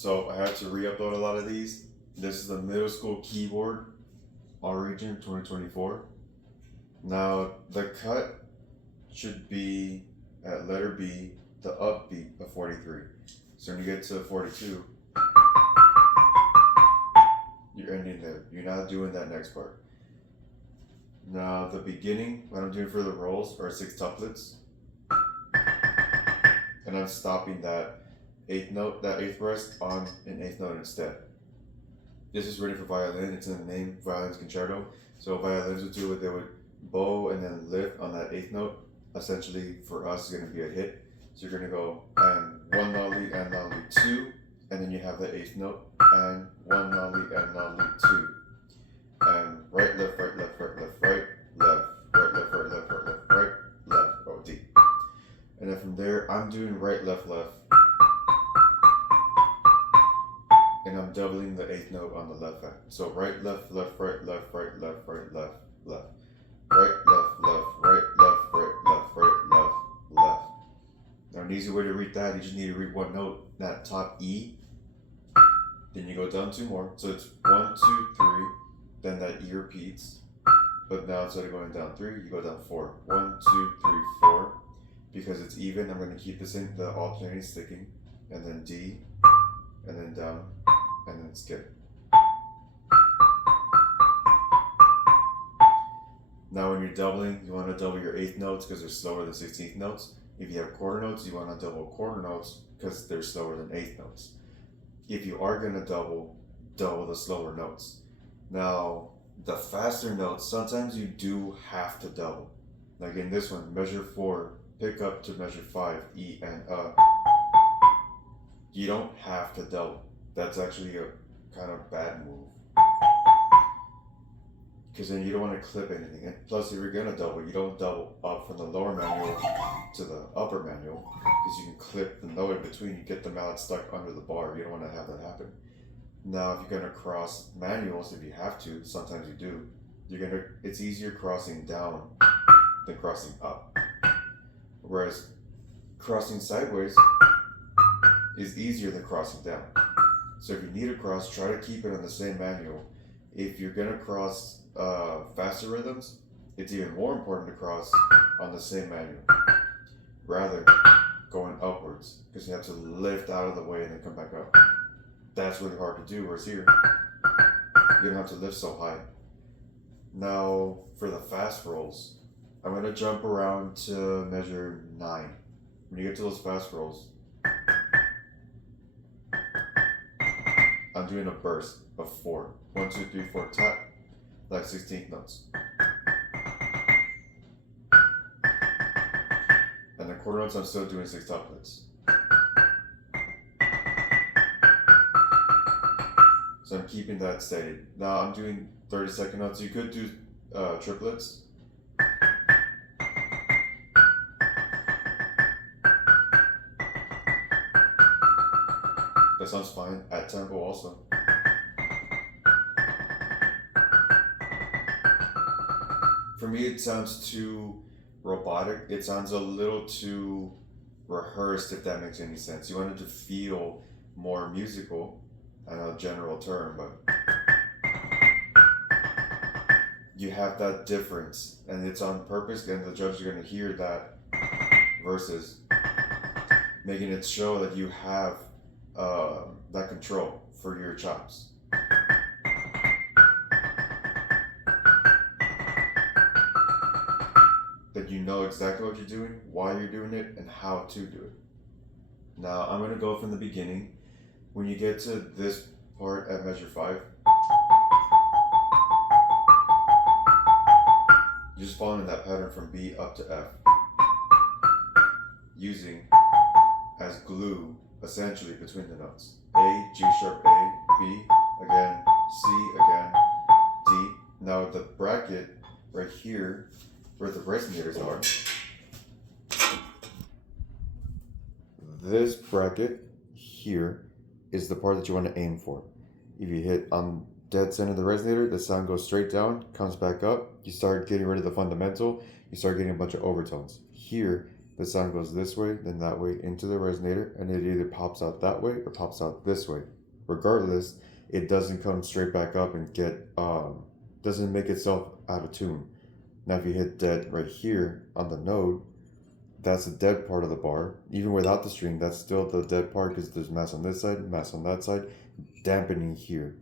So I had to re-upload a lot of these. This is the middle school keyboard, All Region 2024. Now the cut should be at letter B, the upbeat of 43. So when you get to 42, you're ending there. You're not doing that next part. Now the beginning, what I'm doing for the rolls are 6 tuplets. And I'm stopping that eighth note, that eighth breath on an eighth note instead. This is written for violin. It's in the name, Violin's Concerto. So violins would do it, they would bow and then lift on that eighth note. Essentially, for us, it's going to be a hit. So you're going to go and 1 nollie and nollie 2, and then you have the eighth note, and 1 nollie and nollie 2. And right, left, right, left, right, left, right, left, right, left, right, left, right, left, right, left, oh, D. And then from there, I'm doing right, left, left. And I'm doubling the eighth note on the left hand. So right, left, left, right, left, right, left, right, left, left. Right, left, left, right, left, right, left, right, left, left. Now an easy way to read that, you just need to read one note, that top E. Then you go down 2 more. So it's 1, 2, 3. Then that E repeats. But now instead of going down 3, you go down 4. 1, 2, 3, 4. Because it's even, I'm going to keep this in the alternating sticking. And then D. And then down. And then skip. Now when you're doubling, you want to double your eighth notes because they're slower than 16th notes. If you have quarter notes, you want to double quarter notes because they're slower than eighth notes. If you are going to double the slower notes. Now, the faster notes, sometimes you do have to double. Like in this one, measure 4, pick up to measure 5, E and You don't have to double. That's actually a kind of bad move. Because then you don't want to clip anything. And plus, if you're going to double, you don't double up from the lower manual to the upper manual. Because you can clip the note in between. You get the mallet stuck under the bar. You don't want to have that happen. Now, if you're going to cross manuals, if you have to, sometimes you do, it's easier crossing down than crossing up. Whereas crossing sideways is easier than crossing down. So if you need to cross, try to keep it on the same manual. If you're going to cross faster rhythms, it's even more important to cross on the same manual rather going upwards, because you have to lift out of the way and then come back up. That's really hard to do, whereas here you don't have to lift so high. Now for the fast rolls, I'm going to jump around to measure 9. When you get to those fast rolls, I'm doing a burst of 4. 1, 2, 3, 4, tap, like 16th notes. And the quarter notes, I'm still doing 6 tuplets. So I'm keeping that steady. Now I'm doing 30-second notes. You could do triplets. That sounds fine. At tempo also. For me, it sounds too robotic. It sounds a little too rehearsed, if that makes any sense. You want it to feel more musical. I know a general term, but you have that difference, and it's on purpose, and the judges are going to hear that versus making it show that you have that control for your chops. That you know exactly what you're doing, why you're doing it, and how to do it. Now I'm going to go from the beginning. When you get to this part at measure 5, you're just following that pattern from B up to F, using as glue essentially between the notes. A, G sharp, A, B, again, C, again, D. Now the bracket right here, where the resonators are, this bracket here is the part that you want to aim for. If you hit on dead center of the resonator, the sound goes straight down, comes back up, you start getting rid of the fundamental, you start getting a bunch of overtones. Here, the sound goes this way, then that way into the resonator, and it either pops out that way or pops out this way. Regardless, it doesn't come straight back up and doesn't make itself out of tune. Now, if you hit dead right here on the node, that's the dead part of the bar. Even without the string, that's still the dead part because there's mass on this side, mass on that side, dampening here.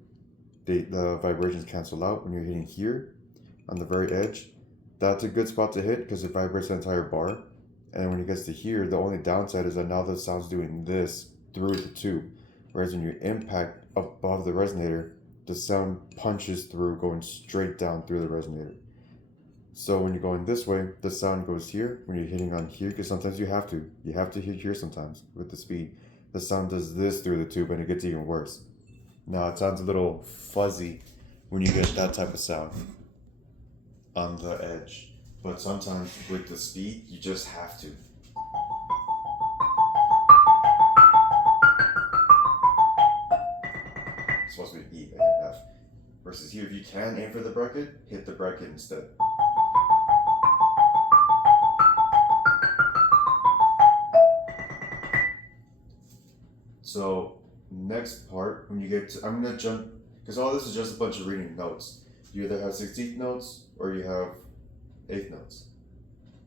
The vibrations cancel out when you're hitting here on the very edge. That's a good spot to hit because it vibrates the entire bar. And when it gets to here, the only downside is that now the sound's doing this through the tube. Whereas when you impact above the resonator, the sound punches through, going straight down through the resonator. So when you're going this way, the sound goes here. When you're hitting on here, because sometimes you have to hit here sometimes with the speed. The sound does this through the tube and it gets even worse. Now it sounds a little fuzzy when you get that type of sound on the edge. But sometimes with the speed, you just have to. It's supposed to be E and F. Versus here, if you can aim for the bracket, hit the bracket instead. So next part, when you get to, I'm gonna jump, because all this is just a bunch of reading notes. You either have 16th notes or you have 8th notes.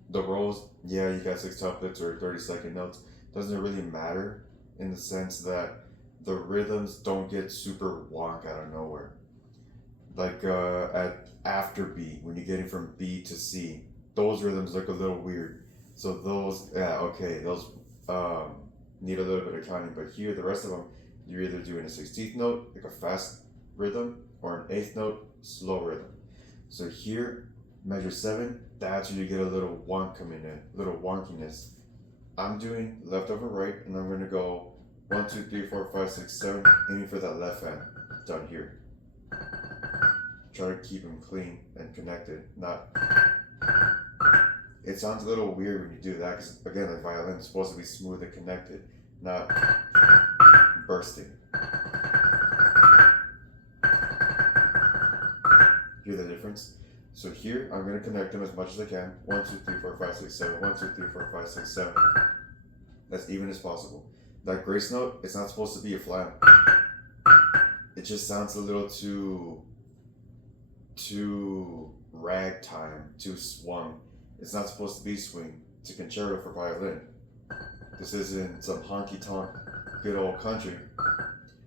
The rolls, yeah, you got 6 tuplets or 30-second notes. Doesn't really matter in the sense that the rhythms don't get super wonk out of nowhere. Like at after B, when you're getting from B to C, those rhythms look a little weird. So those, yeah, okay, those need a little bit of counting. But here, the rest of them, you're either doing a 16th note, like a fast rhythm, or an 8th note, slow rhythm. So here, measure 7, that's where you get a little wonk coming in, a little wonkiness. I'm doing left over right, and I'm going to go 1, 2, 3, 4, 5, 6, 7, aiming for that left hand down here. Try to keep them clean and connected, not. It sounds a little weird when you do that, because again, the violin is supposed to be smooth and connected, not bursting. Hear the difference? So here, I'm going to connect them as much as I can. 1, 2, 3, 4, 5, 6, 7. 1, 2, 3, 4, 5, 6, 7. As even as possible. That grace note, it's not supposed to be a flat. It just sounds a little too ragtime, too swung. It's not supposed to be swing. It's a concerto for violin. This isn't some honky tonk, good old country.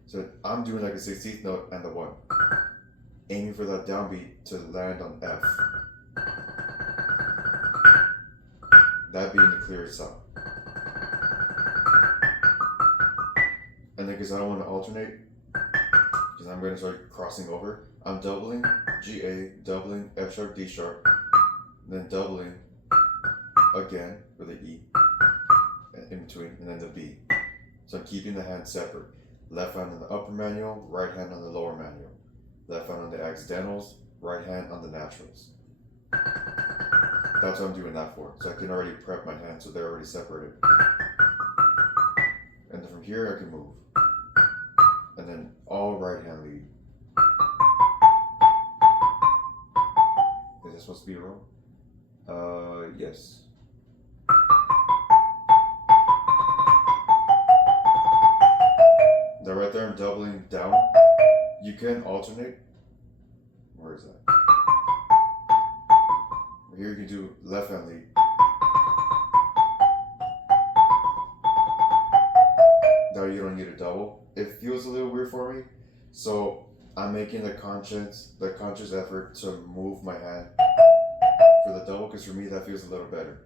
So I'm doing like a 16th note and the 1. Aiming for that downbeat to land on F. That being the clearest sound. And then because I don't want to alternate, because I'm going to start crossing over, I'm doubling G, A, doubling F sharp, D sharp, then doubling again for the E in between, and then the B. So I'm keeping the hands separate. Left hand on the upper manual, right hand on the lower manual. Left hand on the accidentals, right hand on the naturals. That's what I'm doing that for. So I can already prep my hands so they're already separated. And then from here I can move. And then all right hand lead. Is this supposed to be a roll? Yes. Now right there I'm doubling down. You can alternate. Where is that? Here you can do left hand lead. Now you don't need a double. It feels a little weird for me, so I'm making the conscious effort to move my hand for the double, because for me that feels a little better.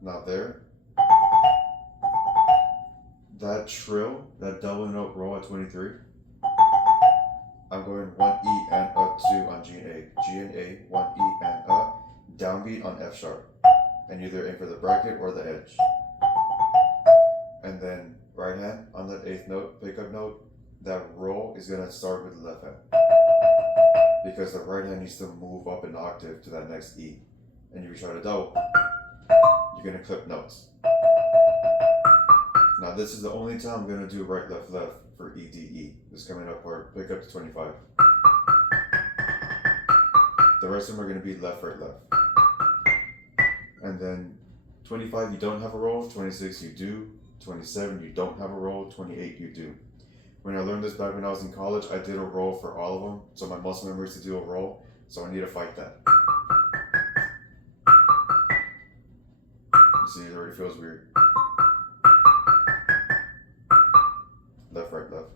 Now there, that trill, that double note roll at 23, I'm going 1 E and a 2 on G and A. G and A, 1 E and a, downbeat on F sharp. And either aim for the bracket or the edge. And then right hand on that 8th note, pickup note, that roll is going to start with the left hand. Because the right hand needs to move up an octave to that next E. And if you try to double, you're going to clip notes. Now this is the only time I'm going to do right, left, left for EDE. This coming up part, pick up to 25. The rest of them are going to be left, right, left. And then 25, you don't have a roll. 26, you do. 27, you don't have a roll. 28, you do. When I learned this back when I was in college, I did a roll for all of them. So my muscle memory is to do a roll. So I need to fight that. You see, it already feels weird. Left, right, left.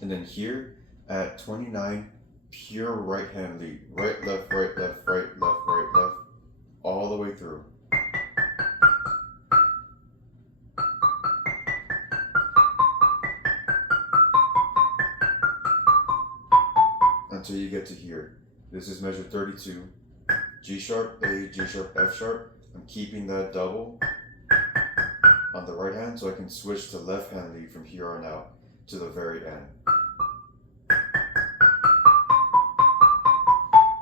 And then here at 29, pure right hand lead. Right, left, right, left, right, left, right, left. All the way through. Until you get to here. This is measure 32. G sharp, A, G sharp, F sharp. I'm keeping that double on the right hand so I can switch to left hand lead from here on out to the very end.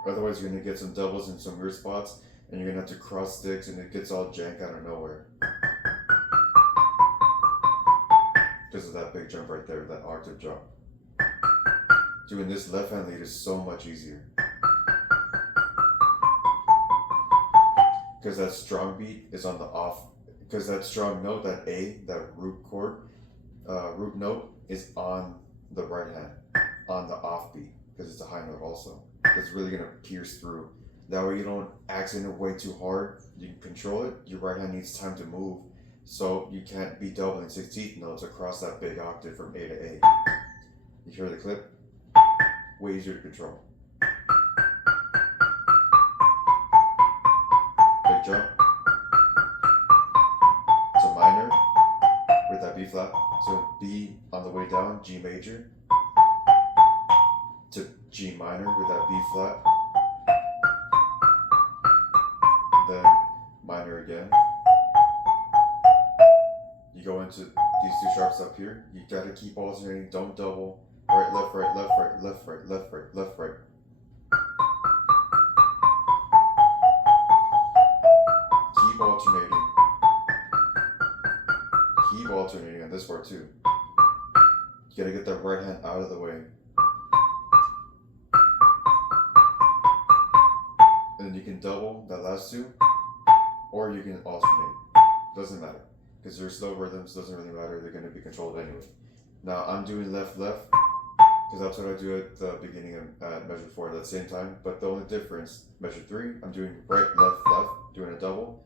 Otherwise, you're going to get some doubles in some weird spots, and you're going to have to cross sticks, and it gets all jank out of nowhere. Because of that big jump right there, that octave jump. Doing this left hand lead is so much easier. Because that strong beat is on the off, because that strong note, that A, that root chord, root note, is on the right hand, on the off beat, because it's a high note also. It's really gonna pierce through. That way you don't accent it way too hard. You can control it. Your right hand needs time to move, so you can't be doubling 16th notes across that big octave from A to A. You hear the clip? Way easier to control. Big jump. So minor with that B flat. So B on the way down, G major. To G minor with that B flat, then minor again. You go into these two sharps up here. You gotta keep alternating, don't double. Right, left, right, left, right, left, right, left, right, left, right. Keep alternating. Keep alternating on this part too. You gotta get that right hand out of the way. And then you can double that last two, or you can alternate. Doesn't matter, because they're slow rhythms, doesn't really matter, they're going to be controlled anyway. Now I'm doing left, left, because that's what I do at the beginning of measure 4 at the same time, but the only difference, measure 3, I'm doing right, left, left, doing a double.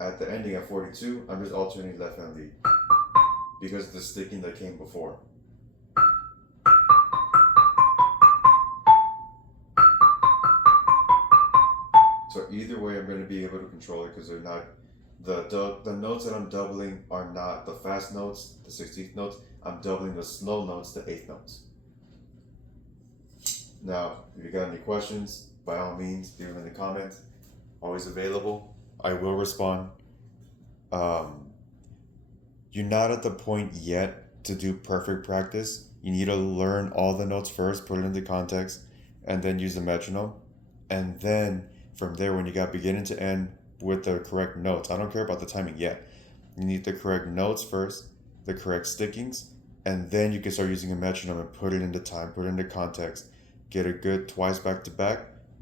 At the ending at 42, I'm just alternating left hand lead, because of the sticking that came before. So either way, I'm going to be able to control it because they're not, the notes that I'm doubling are not the fast notes, the 16th notes. I'm doubling the slow notes, the 8th notes. Now, if you got any questions, by all means, leave them in the comments. Always available. I will respond. You're not at the point yet to do perfect practice. You need to learn all the notes first, put it into context, and then use the metronome. And then from there, when you got beginning to end with the correct notes, I don't care about the timing yet. You need the correct notes first, the correct stickings, and then you can start using a metronome and put it into time, put it into context, get a good twice back to back,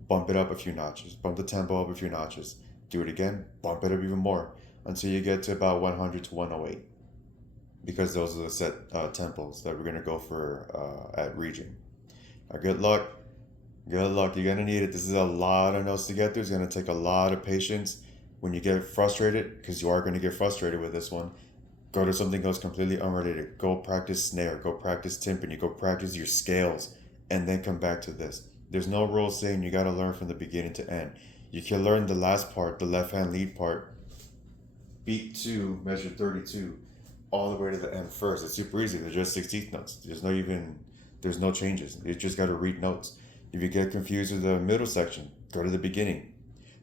bump it up a few notches, bump the tempo up a few notches, do it again, bump it up even more until you get to about 100 to 108. Because those are the set tempos that we're going to go for at Region. Good luck. Good luck. You're going to need it. This is a lot of notes to get through. It's going to take a lot of patience. When you get frustrated, because you are going to get frustrated with this one, go to something else completely unrelated. Go practice snare. Go practice timpani. Go practice your scales. And then come back to this. There's no rule saying you got to learn from the beginning to end. You can learn the last part, the left hand lead part, beat 2, measure 32, all the way to the end first. It's super easy. They're just 16th notes. There's no changes. You just got to read notes. If you get confused with the middle section, go to the beginning.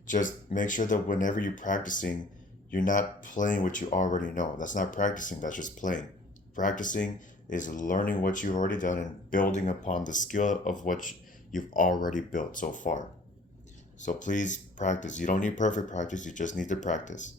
Just make sure that whenever you're practicing, you're not playing what you already know. That's not practicing, that's just playing. Practicing is learning what you've already done and building upon the skill of what you've already built so far. So please practice. You don't need perfect practice, you just need to practice.